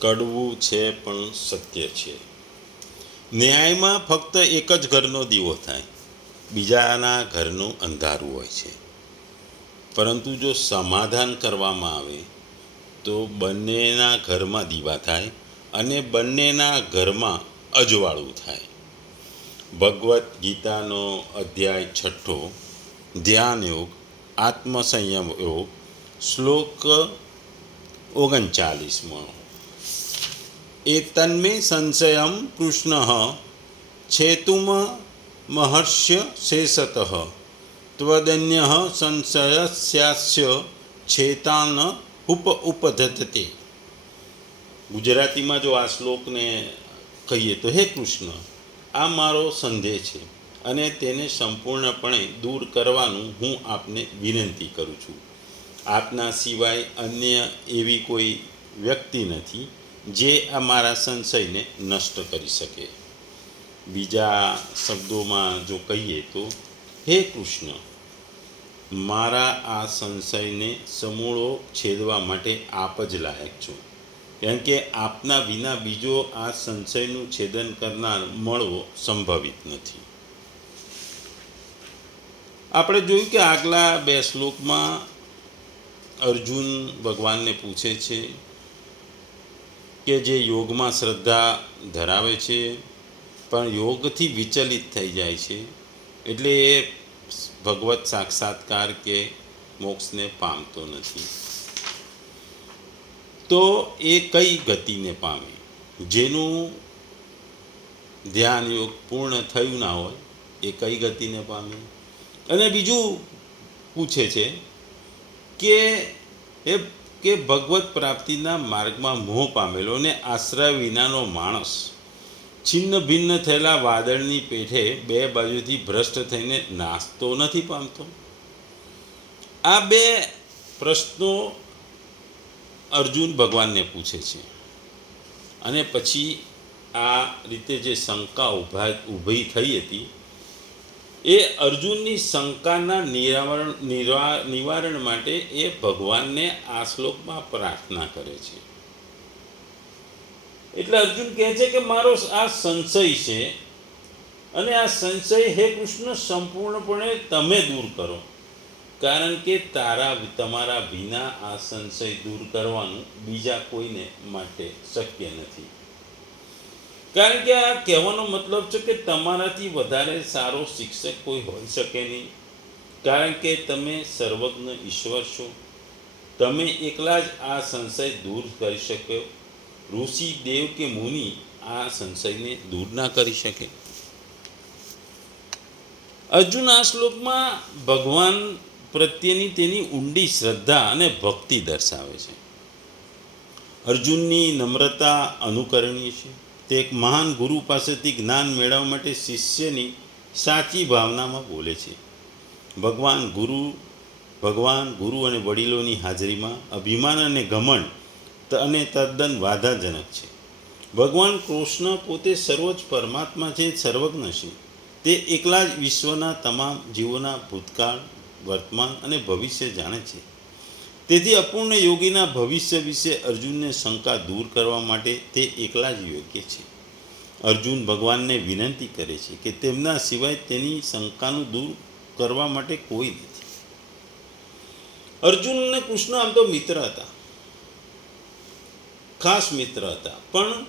કડવું છે પણ સત્ય છે. ન્યાયમાં ફક્ત એક જ ઘરનો દીવો થાય. બીજાના ઘરનું અંધારું હોય છે. પરંતુ જો સમાધાન કરવામાં આવે, તો બંનેના ઘરમાં દીવા થાય અને બંનેના ઘરમાં અજવાળું થાય. ભગવદ્ ગીતાનો અધ્યાય છઠ્ઠો, ધ્યાન યોગ, આત્મસંયમ યોગ, શ્લોક ઓગણચાલીસમો. એતન્મે સંશયમ કૃષ્ણ છેતુમ મહર્ષ્ય શેષત ત્વદન્ય સંશયસ્યાસ્ય છેતાન ઉપ ઉપધતે ગુજરાતીમાં જો આ શ્લોકને કહીએ તો હે કૃષ્ણ આ મારો સંદેહ છે અને તેને સંપૂર્ણપણે દૂર કરવાનું હું આપને વિનંતી કરું છું. આપના સિવાય અન્ય એવી કોઈ વ્યક્તિ નથી જે આ મારા સંશયને નષ્ટ કરી શકે. બીજા શબ્દોમાં જો કહીએ તો, હે કૃષ્ણ, મારા આ સંશયને સમૂળો છેદવા માટે આપ જ લાયક છો. કારણ કે આપના વિના બીજો આ સંશયનું છેદન કરનાર મળવો સંભવિત નથી. આપણે જોયું કે આગલા બે શ્લોકમાં અર્જુન ભગવાનને પૂછે છે કે જે યોગમાં શ્રદ્ધા ધરાવે છે, પણ યોગથી વિચલિત થઈ જાય છે, એટલે એ ભગવત સાક્ષાત્કાર કે મોક્ષને પામતો નથી. તો એ કઈ ગતિને પામે? જેનું ધ્યાન યોગ પૂર્ણ થયું ના હોય, એ કઈ ગતિને પામે? અને બીજું પૂછે છે કે એ કે ભગવત પ્રાપ્તિના માર્ગમાં મોહ પામેલો અને આશ્રય વિનાનો માણસ. છિન્ન ભિન્ન થયેલા વાદળની પેઠે બે બાજુથી ભ્રષ્ટ થઈને નાસ્તો નથી પામતો. આ બે પ્રશ્નો અર્જુન ભગવાનને પૂછે છે. અને પછી આ રીતે જે શંકા ઊભા ઊભી થઈ હતી એ અર્જુનની શંકાના નિરાવરણ નિવા નિવારણ માટે એ ભગવાનને આ શ્લોકમાં પ્રાર્થના કરે છે. એટલે અર્જુન કહે છે કે મારો આ સંશય છે અને આ સંશય હે કૃષ્ણ સંપૂર્ણપણે તમે દૂર કરો. કારણ કે તારા તમારા વિના આ સંશય દૂર કરવાનું બીજા કોઈને માટે શક્ય નથી. કારણ કે આ કહેવાનો મતલબ છે કે તમારાથી વધારે સારો શિક્ષક કોઈ હોઈ શકે નહીં. કારણ કે તમે સર્વજ્ઞ ઈશ્વર છો. તમે એકલા જ આ સંશય દૂર કરી શકો ઋષિ, દેવ કે મુનિ આ સંશયને દૂર ના કરી શકે. અર્જુન આ શ્લોકમાં ભગવાન પ્રત્યેની તેની ઊંડી શ્રદ્ધા અને ભક્તિ દર્શાવે છે. અર્જુનની નમ્રતા અનુકરણીય છે. એક મહાન ગુરુ પાસેથી જ્ઞાન મેળવવા માટે શિષ્યની સાચી ભાવનામાં બોલે છે. ભગવાન ગુરુ ભગવાન ગુરુ અને વડીલોની હાજરીમાં અભિમાન અને ઘમંડ અને તદ્દન વાધાજનક છે. ભગવાન કૃષ્ણ પોતે સર્વોચ્ચ પરમાત્મા છે, સર્વજ્ઞ છે. તે એકલા જ વિશ્વના તમામ જીવોના ભૂતકાળ, વર્તમાન અને ભવિષ્ય જાણે છે. તેથી અપૂર્ણ યોગીના ભવિષ્ય વિશે અર્જુનને શંકા દૂર કરવા માટે તે એકલા જ યોગ્ય છે. અર્જુન ભગવાનને વિનંતી કરે છે કે તેમના સિવાય તેની શંકાનું દૂર કરવા માટે કોઈ નથી. અર્જુન અને કૃષ્ણ આમ તો મિત્ર હતા. ખાસ મિત્ર હતા. પણ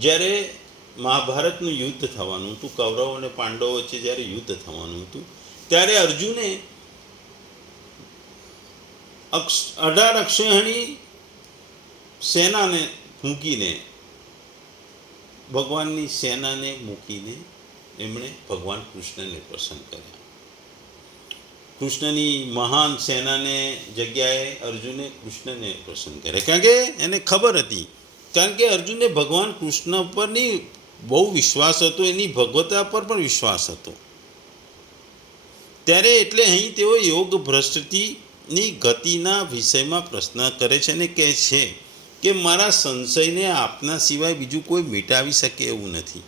જ્યારે મહાભારતનું યુદ્ધ થવાનું હતું, કૌરવ અને પાંડવો વચ્ચે જ્યારે યુદ્ધ થવાનું હતું, ત્યારે અર્જુને અક્ષ, અઢાર અક્ષહણી સેનાને મૂકીને ભગવાનની સેનાને મૂકીને એમણે ભગવાન કૃષ્ણને પસંદ કર્યા. કૃષ્ણની મહાન સેનાને, જગ્યાએ અર્જુને કૃષ્ણને પસંદ કર્યા. કારણ કે એને ખબર હતી. કારણ કે અર્જુનને ભગવાન કૃષ્ણ પરની બહુ વિશ્વાસ હતો, એની ભગવતા પર પણ વિશ્વાસ હતો. ત્યારે એટલે અહીં તેઓ યોગ ભ્રષ્ટની ગતિના વિષયમાં પ્રશ્ન કરે છે અને કહે છે કે મારા સંશયને આપના સિવાય બીજું કોઈ મિટાવી શકે એવું નથી.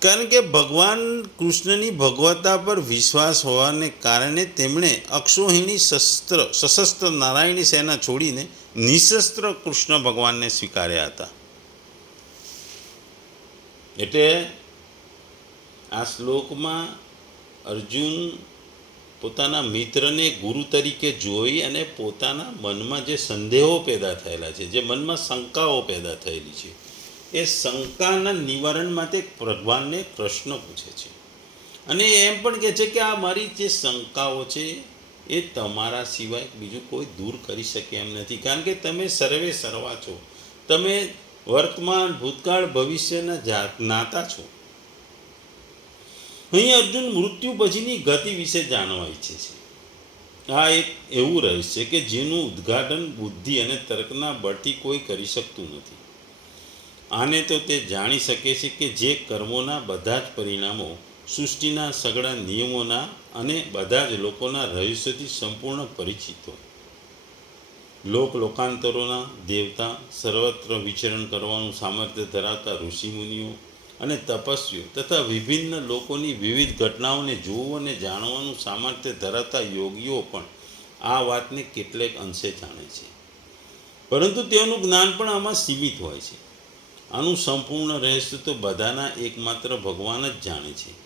કારણ કે ભગવાન કૃષ્ણની ભગવતા પર વિશ્વાસ હોવાને કારણે તેમણે અક્ષોહિણી શસ્ત્ર, સશસ્ત્ર નારાયણી સેના છોડીને નિશસ્ત્ર કૃષ્ણ ભગવાનને સ્વીકાર્યા હતા. એટલે આ શ્લોકમાં અર્જુન પોતાના મિત્રને ગુરુ તરીકે જોઈ અને પોતાના મનમાં જે સંદેહો પેદા થયેલા છે, જે મનમાં શંકાઓ પેદા થયેલી છે, એ શંકાના નિવારણ માટે ભગવાનને પ્રશ્ન પૂછે છે. અને એમ પણ કહે છે કે આ મારી જે શંકાઓ છે, એ તમારા સિવાય બીજું કોઈ દૂર કરી શકે એમ નથી. કારણ કે તમે સર્વે સર્વા છો. તમે વર્તમાન ભૂતકાળ ભવિષ્યના જ્ઞાતા છો. અહીં અર્જુન મૃત્યુ પછીની ગતિ વિશે જાણવા ઈચ્છે છે. આ એક એવું રહસ્ય કે જેનું ઉદ્ઘાટન બુદ્ધિ અને તર્કના બળથી કોઈ કરી શકતું નથી. આને તો તે જાણી શકે છે કે જે કર્મોના બધા જ પરિણામો, સૃષ્ટિના સઘળા નિયમોના અને બધા જ લોકોના રહસ્યથી સંપૂર્ણ પરિચિત હોય. લોક લોકાંતરોના દેવતા સર્વત્ર વિચરણ કરવાનું સામર્થ્ય ધરાવતા ઋષિમુનિઓ અને તપસ્વીઓ તથા વિભિન્ન લોકોની વિવિધ ઘટનાઓને જોવું અને જાણવાનું સામર્થ્ય ધરાવતા યોગીઓ પણ આ વાતને કેટલેક અંશે જાણે છે. પરંતુ તેઓનું જ્ઞાન પણ આમાં સીમિત હોય છે. આનું સંપૂર્ણ રહસ્ય તો બધાના એકમાત્ર ભગવાન જ જાણે છે.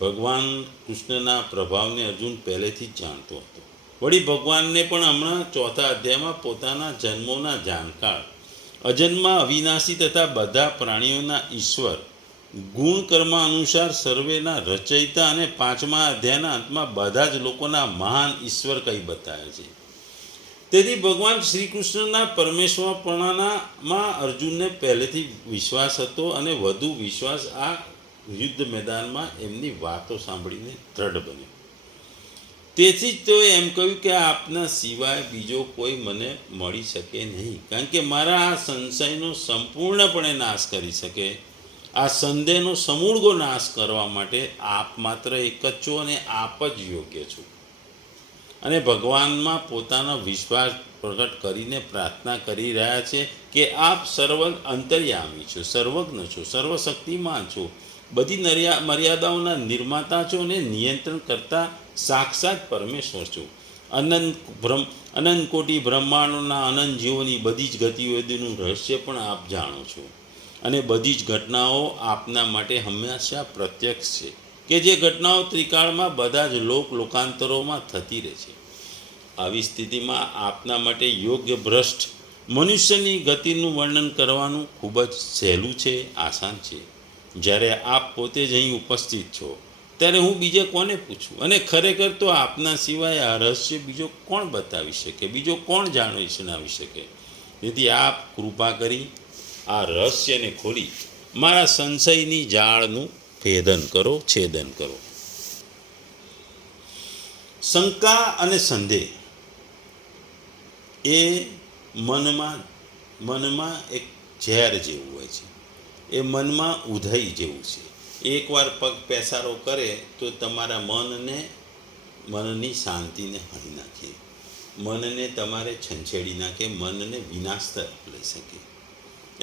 ભગવાન કૃષ્ણના પ્રભાવને અર્જુન પહેલેથી જ જાણતો હતો. વળી ભગવાનને પણ હમણાં ચોથા અધ્યાયમાં પોતાના જન્મોના જાણકાર અજન્મા અવિનાશી તથા બધા પ્રાણીઓના ઈશ્વર. ગુણ કર્મ અનુસાર સર્વેના રચયિતા અને પાંચમા અધ્યાયના અંતમાં બધા જ લોકોના મહાન ઈશ્વર કહી બતાવે છે. તેથી ભગવાન શ્રી કૃષ્ણના પરમેશ્વરપણાનામાં અર્જુનને પહેલેથી વિશ્વાસ હતો અને વધુ વિશ્વાસ આ યુદ્ધ મેદાનમાં એમની વાતો સાંભળીને દ્રઢ બન્યો. તેથી જ તેઓએ એમ કહ્યું કે આપના સિવાય બીજો કોઈ મને મળી શકે નહીં. કારણ કે મારા આ સંશયનો સંપૂર્ણપણે નાશ કરી શકે. આ સંદેહનો સમૂળગો નાશ કરવા માટે આપ માત્ર એક જ છો અને આપ જ યોગ્ય છો. અને ભગવાનમાં પોતાનો વિશ્વાસ પ્રગટ કરીને પ્રાર્થના કરી રહ્યા છે કે આપ સર્વ અંતર્યામી છો, સર્વજ્ઞ છો, સર્વશક્તિમાન છો. બધી મર્યાદાઓના નિર્માતા છો અને નિયંત્રણ કરતા સાક્ષાત પરમેશ્વર છો. અનંત બ્રહ્મ અનંત કોટી બ્રહ્માંડોના અનંત જીવોની બધી જ ગતિવિધિનું રહસ્ય પણ આપ જાણો છો. અને બધી જ ઘટનાઓ આપના માટે હંમેશા પ્રત્યક્ષ છે કે જે ઘટનાઓ ત્રિકાળમાં બધા જ લોક લોકાંતરોમાં થતી રહે છે. આવી સ્થિતિમાં આપના માટે યોગ્ય ભ્રષ્ટ મનુષ્યની ગતિનું વર્ણન કરવાનું ખૂબ જ સહેલું છે, આસાન છે. જ્યારે આપ પોતે જ અહીં ઉપસ્થિત છો ત્યારે હું બીજે કોને પૂછું? અને ખરેખર તો આપના સિવાય આ રહસ્ય બીજો કોણ બતાવી શકે? બીજો કોણ જાણવી જણાવી શકે? તેથી આપ કૃપા કરી આ રહસ્યને ખોલી મારા સંશયની જાળનું ભેદન કરો, છેદન કરો. શંકા અને સંદેહ એ મનમાં મનમાં એક ઝેર જેવું હોય છે. એ મનમાં ઉધઈ જેવું છે. એકવાર પગ પેસારો કરે તો તમારા મનને, મનની શાંતિને હણી નાખે. મનને તમારે છંછેડી નાખે, મનને વિનાશ તરફ લઈ શકે.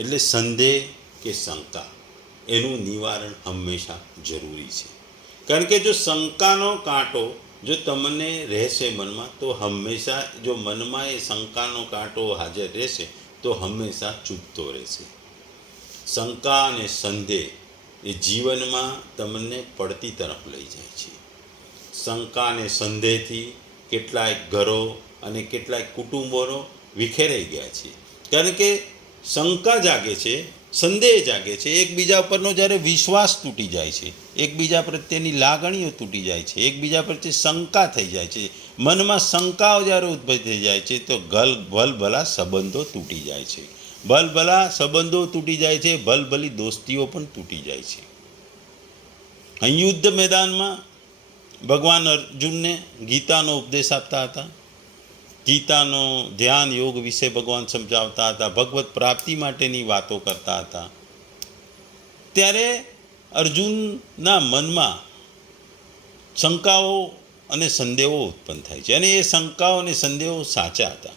એટલે સંદેહ કે શંકા, એનું નિવારણ હંમેશા જરૂરી છે. કારણ કે જો શંકાનો કાંટો જો તમને રહેશે મનમાં, તો હંમેશા જો મનમાં એ શંકાનો કાંટો હાજર રહેશે, તો હંમેશા ચૂકતો રહેશે. શંકા અને સંદેહ એ જીવનમાં તમને પડતી તરફ લઈ જાય છે. શંકા અને સંદેહથી કેટલાય ઘરો અને કેટલાય કુટુંબોનો વિખેરાઈ ગયા છે. કારણ કે શંકા જાગે છે, સંદેહ જાગે છે, એકબીજા પરનો જ્યારે વિશ્વાસ તૂટી જાય છે, એકબીજા પ્રત્યેની લાગણીઓ તૂટી જાય છે, એકબીજા પ્રત્યે શંકા થઈ જાય છે, મનમાં શંકાઓ જ્યારે ઉદ્ભવ થઈ જાય છે, તો ગલ ભલભલા સંબંધો તૂટી જાય છે. ભલભલા સંબંધો તૂટી જાય છે, ભલભલી દોસ્તીઓ પણ તૂટી જાય છે. અહીં યુદ્ધ મેદાનમાં ભગવાન અર્જુનને ગીતાનો ઉપદેશ આપતા હતા. ગીતાનો ધ્યાન યોગ વિશે ભગવાન સમજાવતા હતા, ભગવત પ્રાપ્તિ માટેની વાતો કરતા હતા. ત્યારે અર્જુનના મનમાં શંકાઓ અને સંદેહો ઉત્પન્ન થાય છે. અને એ શંકાઓ અને સંદેહો સાચા હતા.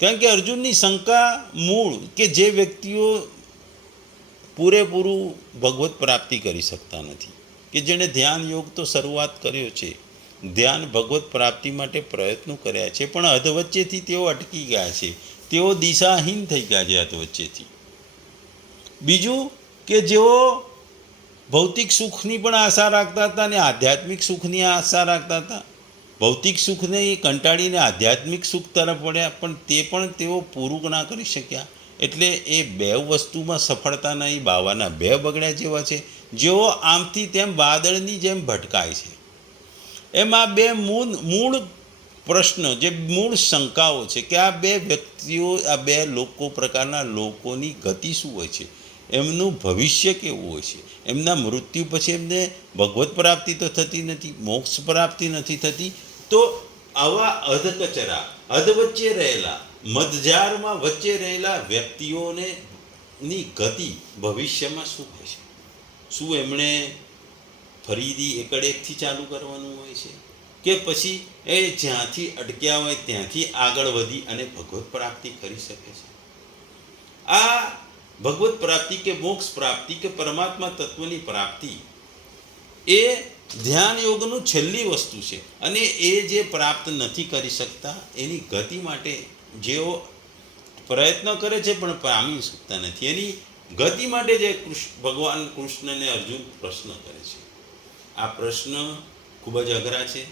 કારણ કે અર્જુનની શંકા મૂળ કે જે વ્યક્તિઓ પૂરેપૂરું ભગવત પ્રાપ્તિ કરી શકતા નથી, કે જેણે ધ્યાન યોગ તો શરૂઆત કર્યો છે, ધ્યાન ભગવત પ્રાપ્તિ માટે પ્રયત્નો કર્યા છે, પણ અધવચ્ચેથી તેઓ અટકી ગયા છે, તેઓ દિશાહીન થઈ ગયા છે અધવચ્ચેથી. બીજું કે જેઓ ભૌતિક સુખની પણ આશા રાખતા હતા અને આધ્યાત્મિક સુખની આશા રાખતા હતા ભૌતિક સુખને એ કંટાળીને આધ્યાત્મિક સુખ તરફ વળ્યા, પણ તે પણ તેઓ પૂરું ના કરી શક્યા. એટલે એ બે વસ્તુમાં સફળતાના એ બાવાના બે બગડ્યા જેવા છે. જેઓ આમથી તેમ વાદળની જેમ ભટકાય છે. એમાં બે મૂળ મૂળ પ્રશ્ન, જે મૂળ શંકાઓ છે કે આ બે વ્યક્તિઓ, આ બે લોકો પ્રકારના લોકોની ગતિ શું હોય છે? એમનું ભવિષ્ય કેવું હોય છે? એમના મૃત્યુ પછી એમને ભગવત પ્રાપ્તિ તો થતી નથી, મોક્ષ પ્રાપ્તિ નથી થતી તો આવા અધકચરા અધ વચ્ચે રહેલા, મધજારમાં વચ્ચે રહેલા વ્યક્તિઓને ની ગતિ ભવિષ્યમાં શું હોય છે? શું એમણે ફરીથી એકડેકથી ચાલુ કરવાનું હોય છે? કે પછી એ જ્યાંથી અટક્યા હોય ત્યાંથી આગળ વધી અને ભગવત પ્રાપ્તિ કરી શકે છે? આ ભગવત પ્રાપ્તિ કે મોક્ષ પ્રાપ્તિ કે પરમાત્મા તત્વની પ્રાપ્તિ એ ધ્યાન યોગનું છેલ્લી વસ્તુ છે. અને એ જે પ્રાપ્ત નથી કરી શકતા, એની ગતિ માટે જેઓ પ્રયત્ન કરે છે પણ પામી શકતા નથી. એની ગતિ માટે જે કૃષ્ણ ભગવાન કૃષ્ણને અર્જુન પ્રશ્ન કરે છે. આ પ્રશ્ન ખૂબ જ અઘરા છે.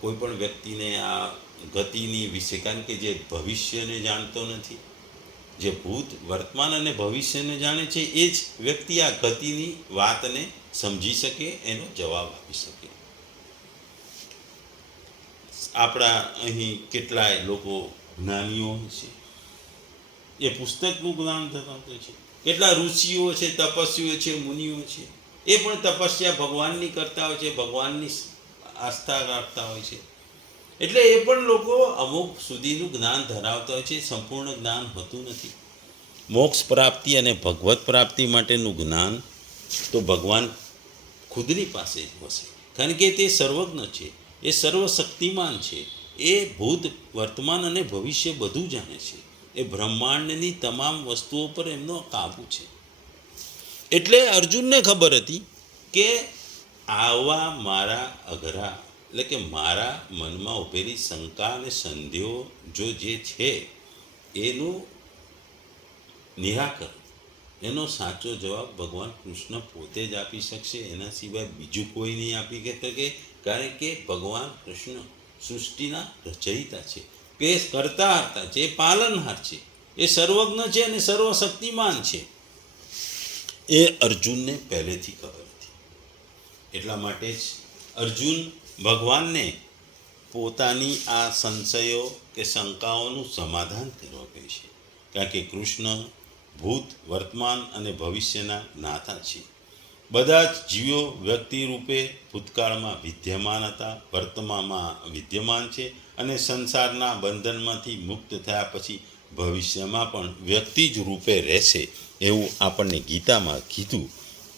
કોઈ પણ વ્યક્તિને આ ગતિની વિશે, કારણ કે જે ભવિષ્યને જાણતો નથી જે ભૂત વર્તમાન અને ભવિષ્યને જાણે છે, એ જ વ્યક્તિ આ ગતિની વાતને સમજી શકે, એનો જવાબ આપી શકે. આપણા અહીં કેટલાય લોકો જ્ઞાનીઓ છે. એ પુસ્તકનું જ્ઞાન ધરાવતો છે. કેટલા ઋષિઓ છે, તપસ્વીઓ છે, મુનિઓ છે, એ પણ તપસ્યા ભગવાનની કરતા હોય છે, ભગવાનની આસ્થા રાખતા હોય છે. એટલે એ પણ લોકો અમુક સુધીનું જ્ઞાન ધરાવતા હોય છે સંપૂર્ણ જ્ઞાન હોતું નથી. મોક્ષ પ્રાપ્તિ અને ભગવત પ્રાપ્તિ માટેનું જ્ઞાન તો ભગવાન ખુદની પાસે જ હશે. કારણ કે તે સર્વજ્ઞ છે, એ સર્વશક્તિમાન છે, એ ભૂત, વર્તમાન અને ભવિષ્ય બધું જાણે છે. એ બ્રહ્માંડની તમામ વસ્તુઓ પર એમનો કાબુ છે. એટલે અર્જુનને ખબર હતી કે આવા મારા અઘરા એટલે કે મારા મનમાં ઉભેલી શંકા અને સંધિઓ જો જે છે, એનું નિરાકરણ, એનો સાચો જવાબ ભગવાન કૃષ્ણ પોતે જ આપી શકશે. એના સિવાય બીજું કોઈ નહીં આપી શકે, કારણ કે ભગવાન કૃષ્ણ સૃષ્ટિના રચયિતા છે. કે કરતા હતા જે પાલનહાર છે, એ સર્વજ્ઞ છે અને સર્વશક્તિમાન છે. એ અર્જુનને પહેલેથી ખબર હતી. એટલા માટે જ અર્જુન ભગવાનને પોતાની આ સંશયો કે શંકાઓનું સમાધાન કરવા કહે છે. કારણ કે કૃષ્ણ ભૂત, વર્તમાન અને ભવિષ્યના જ્ઞાતા છે. બધા જ જીવો વ્યક્તિ રૂપે ભૂતકાળમાં વિદ્યમાન હતા, વર્તમાનમાં વિદ્યમાન છે અને સંસારના બંધનમાંથી મુક્ત થયા પછી ભવિષ્યમાં પણ વ્યક્તિ જ રૂપે રહેશે એવું આપણને ગીતામાં કીધું.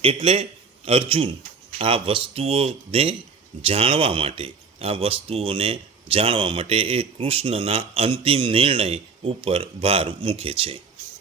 એટલે અર્જુન આ વસ્તુઓને જાણવા માટે આ વસ્તુઓને જાણવા માટે એ કૃષ્ણના અંતિમ નિર્ણય ઉપર ભાર મૂકે છે.